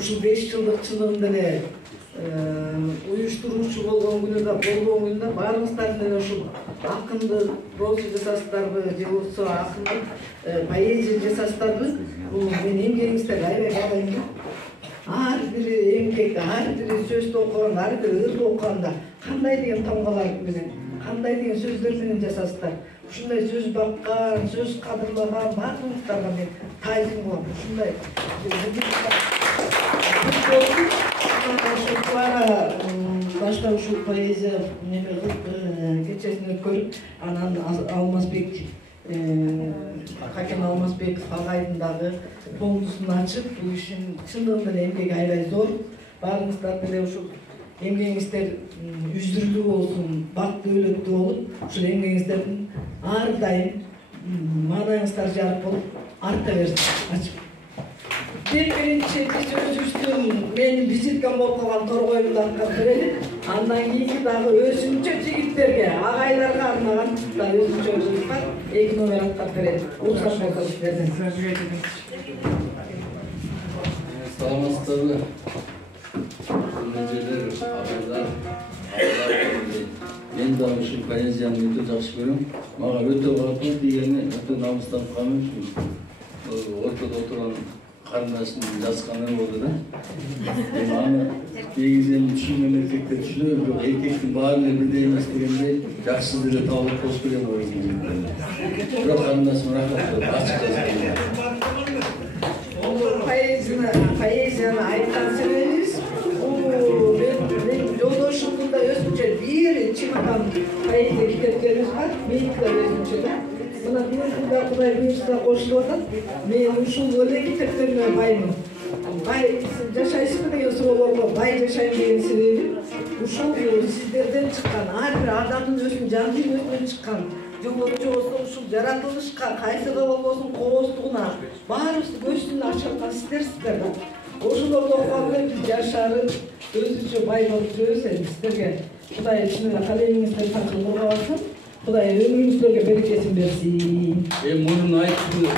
ушул 5 жылдык чындыгында эле уюштуруучу болгон күнү да болгон күнү да баарыңыздар менен ушул акындык проза жасасыздарбы же болбосо акындык поэзия жасасыздарбы? Бул менин эмгегиңиздер аябай баалайм да. Ар бири эмгекте, ар бири сөздү окуганда, ар бири ырды окуганда кандай деген тамгалар менен, кандай деген сөздөр менен жасасыздар. Ушундай сөз баккан, сөз кадырлаган баарыңыздарга мен таазим кылам. Ушундай башта ушул поэзия неме кылып кечесин өткөрүп, анан Алмазбек Хаким Алмазбеков агайдын дагы фондусун ачып, бул ишин чындыгында эле эмгеги аябай зор. Баарыңыздар деле ушул эмгегиңиздер үздүрүлүү болсун, бактуу өлөктүү болуп, ушул эмгегиңиздердин ар дайым маанайыңыздар жарык болуп арта берсин ачып. Биринчи биз өзүбүздүн менин визиткам болуп калган торгоюмду аткарып берели. Андан кийинки дагы өзүнчө жигиттерге, агайларга арнаган да өзүнчө сөз бар. 2 номер аткарып берели. Уруксат болсо сиздерден. Саламатсыздарбы? Мыжелер, агайлар, мен дагы ушул поэзияны өтө жакшы көрөм. Мага өтө катуу дегени өтө намыстанып калмаймын. Ортодо отурган карындашым жазганы болду да. Аны негизи ушул мемлекетте түшүнөм, бирок эркектин баары эле бирдей эмес дегендей жакшы деле табылып болуш керек ойым. Бирок карындашым рахмат, ачык жазган. Поэзияны айткан себебибиз мен жолдошумдун да өзүнчө бир чемодан поэзия китептерибиз бар, меники да өзүнчө да. Мына биринде Кудай буйрса кошулуп атат. Мен ушул эле китептериме баймын. Бай жашайсызбы деген суроолорго бай жашайм деген себеби ушул сиздерден чыккан, ар бир адамдын өзүнүн жан дүйнөсүнөн чыккан, же болбосо ушул жаратылышка кайсыга болбосун кооздугуна баарыбыз көзүн ачкан сиздерсиздер да. Ошолорду окуган эле биз жашарып, өзүнчө бай болуп жүрөбүз. Сиздерге Кудай чын эле калемиңизден такыр кургабасын. Кудай өмүрүңүздөргө берекесин берсин. Мурун айтты,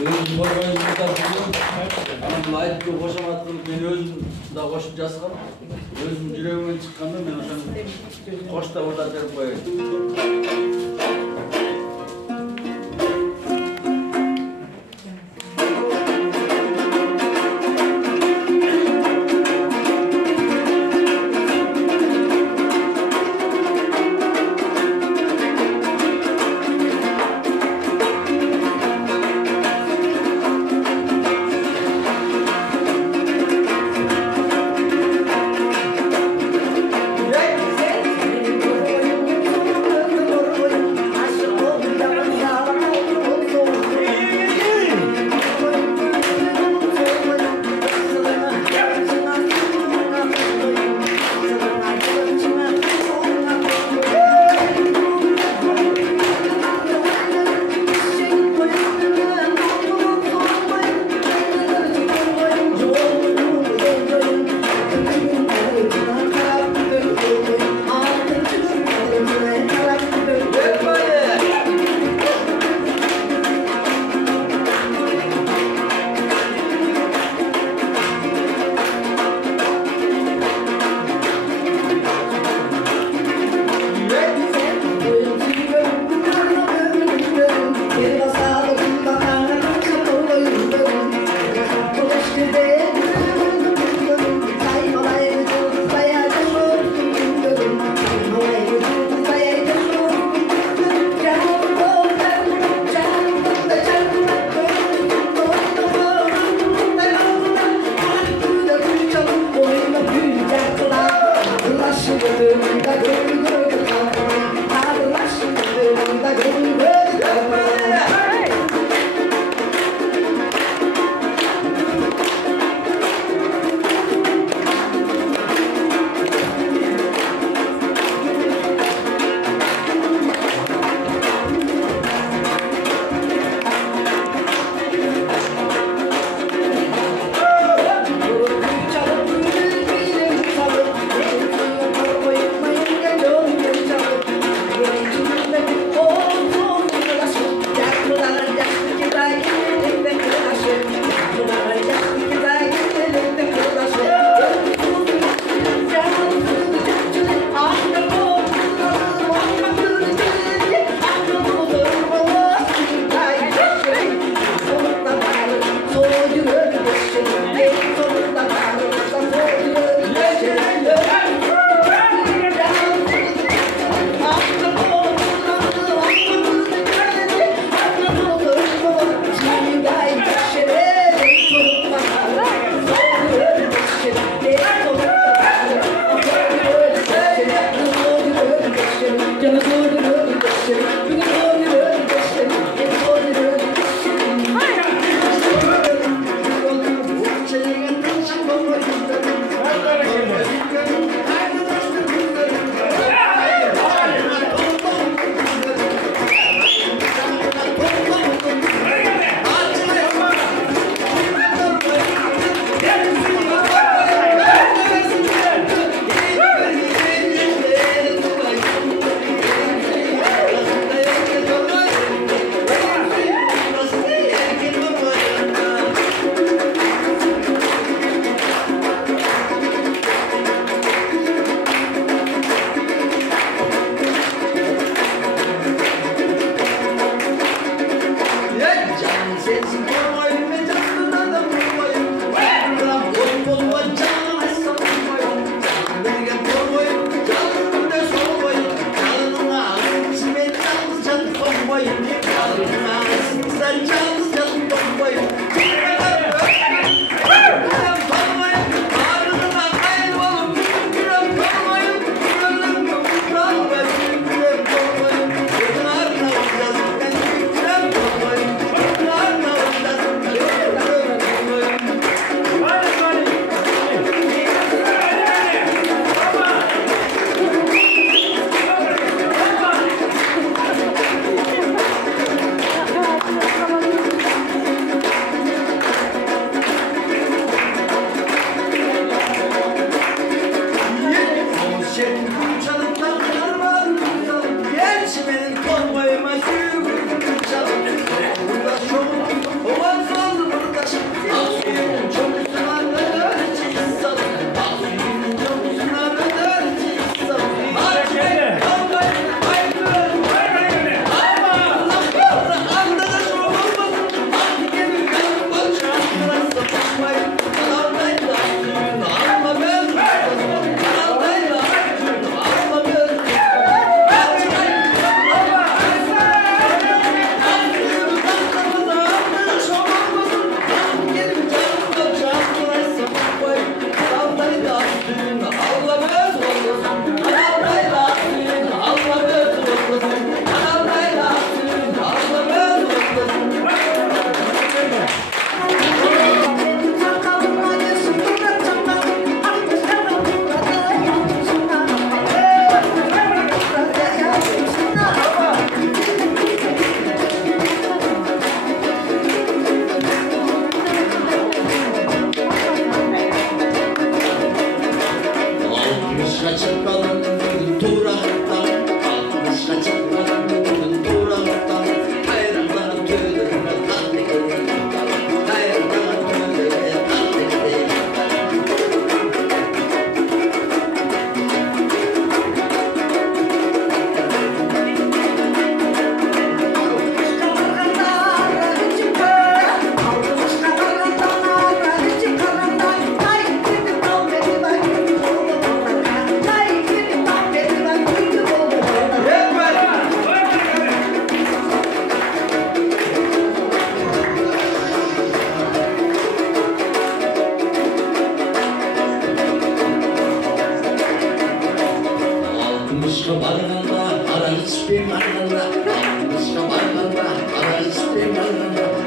өзүм борбайым атасым. Анан айтты кошомат кылып мен өзүм да кошуп жазгам. Өзүм жүрөгүмөн чыкканда мен ошону кошто урдап берип коеюн.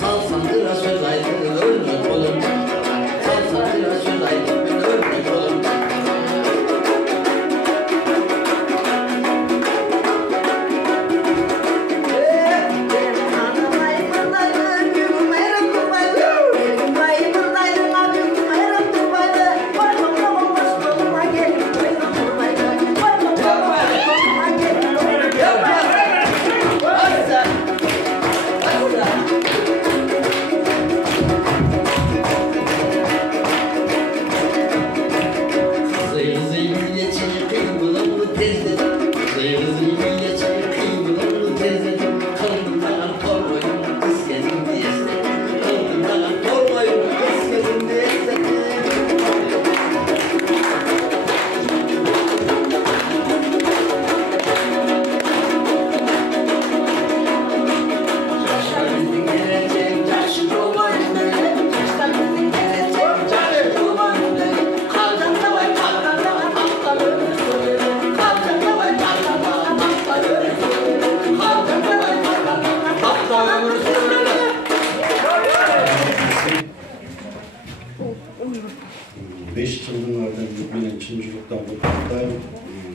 Salsandıra söz aytın ölmek olur. Salsandıra söz aytın ölmek olur.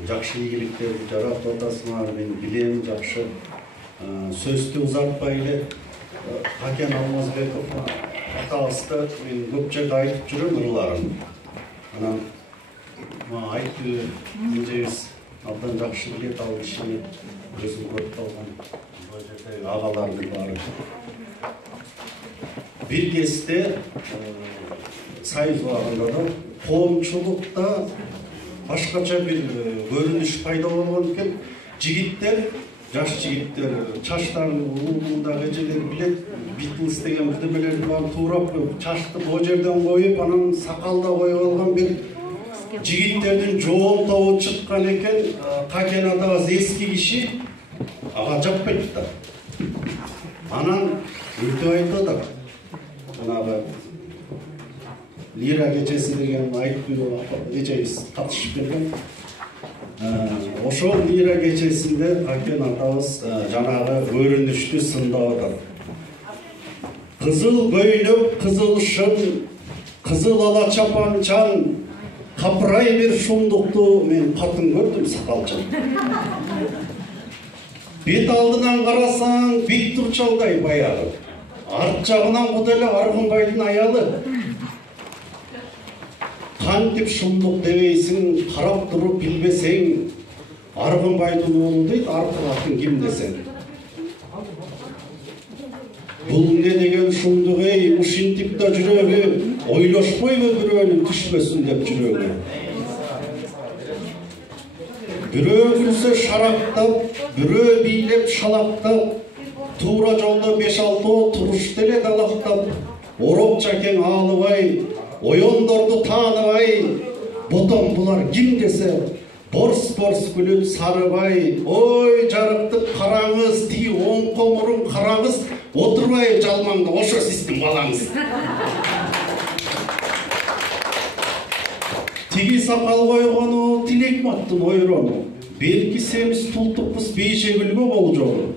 Жакшы ийгиликтерди жаратып атасыңар, мен билем, жакшы сөздү узартпай эле Акен Алмазбеков атабызды мен көп жерде айтып жүрөм ырларын. Анан айтты эжебиз абдан жакшы билет, ал кишини өзүм көрүп калган бул жердеги агалардын баары. Бир кезде Союз убагында да коомчулукта башкача бир көрүнүш пайда болгон экен. Жигиттер, жаш жигиттер чачтарын улуудагы эжелер билет, Битлз деген бирдемелерди баарын туурап коюп, чачты бул жерден коюп, анан сакал да коюп алган бир жигиттердин жоон тобу чыккан экен. Какен атабыз эски киши ага жакпайт да. Анан өтүп айтып атат. Жанагы Лира кечеси деген айтуу эжебиз катышып берген. Ошол Лира кечесинде Акен атабыз жанагы көрүнүштү сындап атат. Кызыл көйлөк, кызыл шын, кызыл ала чапанчан, капырай бир шумдукту мен катын көрдүм сакалчан. Бет алдынан карасаң бит турчалдай баягы. Арт жагынан кудай эле Аргынбайдын аялы. Кантип шумдук дебейсиң, карап туруп билбесең, Аргынбайдын уулу дейт, аркы атын ким десең. Бул эмне деген шумдук эй, ушинтип да жүрөгү, ойлошпойбу бирөөнүн түшпөсүн деп жүрөгү. Бирөө күлсө шарактап, бирөө бийлеп шалактап, туура жолдо 5-6 туруш деле далактап, ороп чакең аалыбай, оёндорду тааныбай, ботом булар ким десе, борс-борс күлүп сарыбай, ой жарыктык караңыз, тиги оң комурун караңыз, отурбай жалмаңда ошо сиздин балаңыз. Тиги сакал койгону Тилекматтын ойрону, берки семиз тултукпуз бейше күлгө болжолу.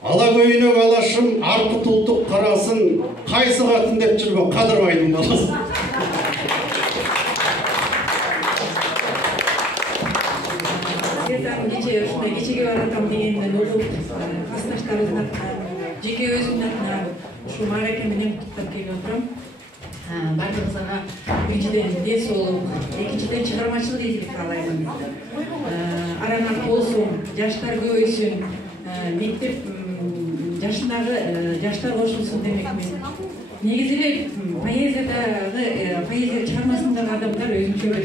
Ала көйнөк алашым, аркы тултук карасын, кайсы катын деп жүрбө Кадырбайдын баласы. Кече ушундай кечеге баратам дегенден улуп, касташтарыбыздын атынан, жеке өзүмдүн атынан ушу маараке менен куттуктап келип отурам. Бардыгыңызга биринчиден ден соолук, экинчиден чыгармачылык ийгилик каалаймын. Араңар болсун, жаштар көбөйсүн, мектеп жашындагы жаштар кошулсун демекмин. Негизи эле поэзия чыгармасындагы адамдар өзүнчө бир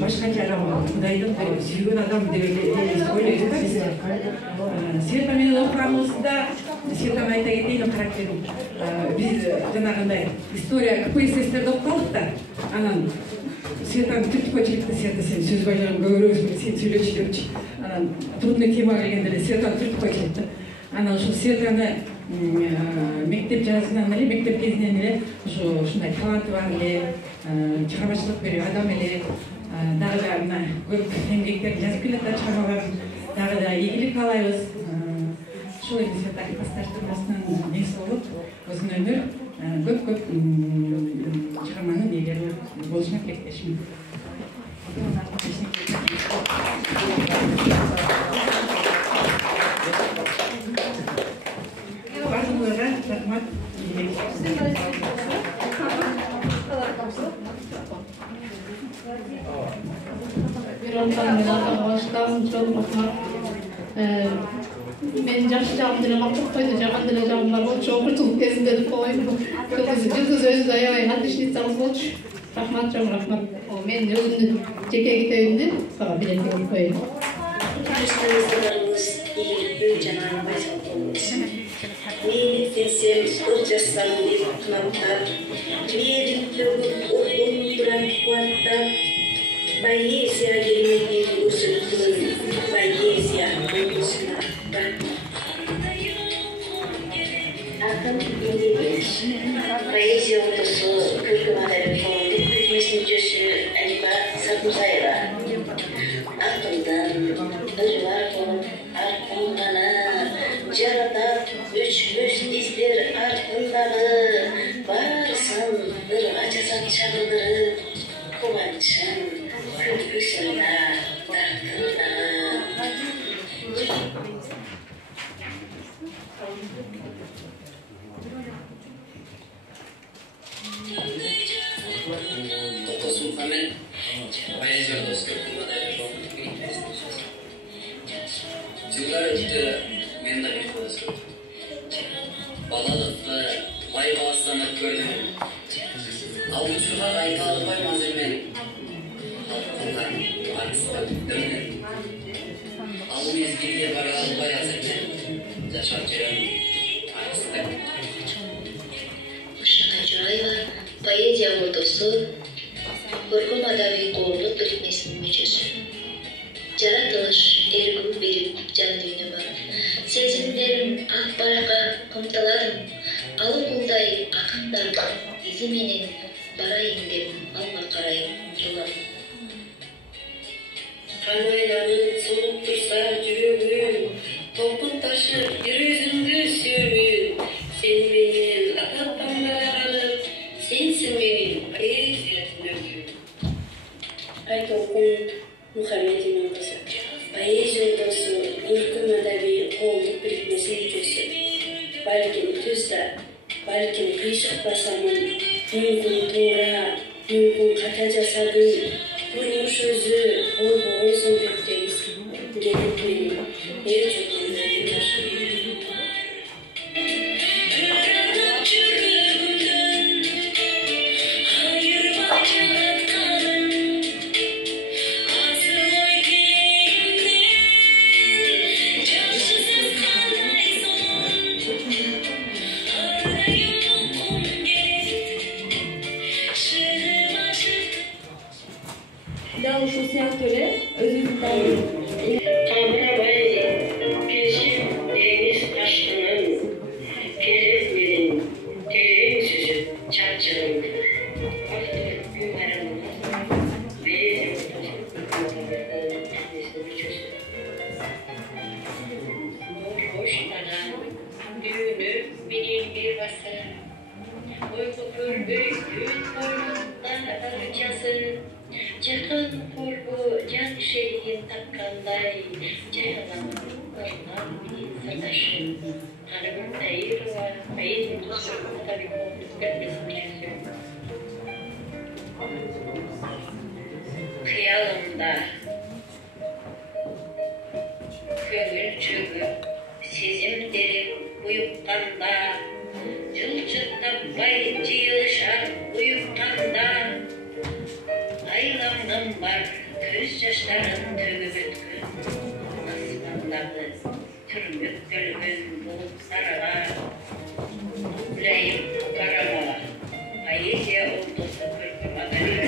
башкача адам, Кудайдын сүйгөн адам деп ойлойт биз. Света менен окуганыбызда, Светаны айта кетейин характерин. Биз жанагындай история КПССтерди окуп калдык да, анан Светаны түртүп койчулукта, Света сен сөз байларың көбүрөөсүң, сен сүйлөчү депчи. Анан трудный тема келгенде эле Светаны түртүп койчулукта. Анан ошо Светаны мектеп жазынан эле, мектеп кезинен эле ушундай таланты бар эле, чыгармачылык берүү адам эле, дагы да мына көп эмгектер жазып келет да чыгармаларын, дагы да ийгилик каалайбыз. ушул эми Святая Касташтырмасынын несі болуп өзүнөн көп чыгарманын ээлери болушуна тилектешмин. Бардыгыңарга рахмат. Men жакшы жагым деле мактап койду, жаман деле жагым бар болчу. Окутуу кезинде деп койдум. Жылдыз өзү аябай отличницаңыз болчу. Рахмат, чоң рахмат. Мен өзүмдүн жеке китебимди сага билет берип коеюн. Çalışmalarımız iyilikli Cenab-ı Hak olsun. Neylik desem, ırcasam bir kınamlar, neylikli duran kuatlar, poezya gelmediği usultün, poezya konusuna bakmak. Akın bildiğimiz, poezya ordusu, kırkımaları fondu, mesnecesi Aliba Sapuzayla. Aklımdan ırvar olup ardımdanı, Caradat üç dizler ardımdanı, Bağırsın ırgaca satçalıları, Kovançın külküsünde dartındanı. Tosun hemen poezya dostum Yıllar önce men de bir konuştum. Balalıkta vay bağıslamak gördüm. Avuçluğa ayta almaymaz men. Halkından arasında dönüm. Al mezgilge bara almay hazırken. Yaşar Kerem arasında. Ушундай жайга поэзия ордусу көркөм адабий коомдук бирикмесинин мүчөсү. Жаратылыш эргүү берип жан дүйнө бар. Сезимдерим ак баракка кымтыладым. Алып булдай акындардын изи менен барайын деп алга карай умтуладым. Kanaylanın solup tursa жүрөгүм, толкун ташып бир өзүңдү сүйөмүн. Sen менен ататтамдар аралып, сенсиң менин поэзия түнөгүм. Айтолкун Мухаммединин кызы. Поэзия ордусу көркөм адабий коомдук бирикмеси мүчөсү. Балким түз да, балким кыйшык басамын, мүмкүн туура, мүмкүн ката жасадым. Turmuş özü olgun sohbetteyiz. Gelip benim her çocuğumda bir yaşam. Dal uşul siyahtore özünden Kamrabay peşim deniz taşının kerezlerin tererin süzüp çarçının Aftır günlerin poezya ortası müçösü. Hoşlanan düğünü benim bir basar. Uyku körbüy gün koynundan arıcasın. Жақын қорбы жан шерігін тапқандай, жайғаламын ұрнан менен сырдашын. Қанымын Таирова, поэзия ордусу адабий коомдук бирикмесинин мүчөсү. Кыялымда көңүл чөгүп, сезимдерим уюкканда, жылчыт таппай жыйылышат уюкканда, Aylandım var, göz yaşların tөгüp ötkün. Asmanдағы түрмек көлгөн bulutlarga. Yüreğim karama, poezya ordusu körküm adabий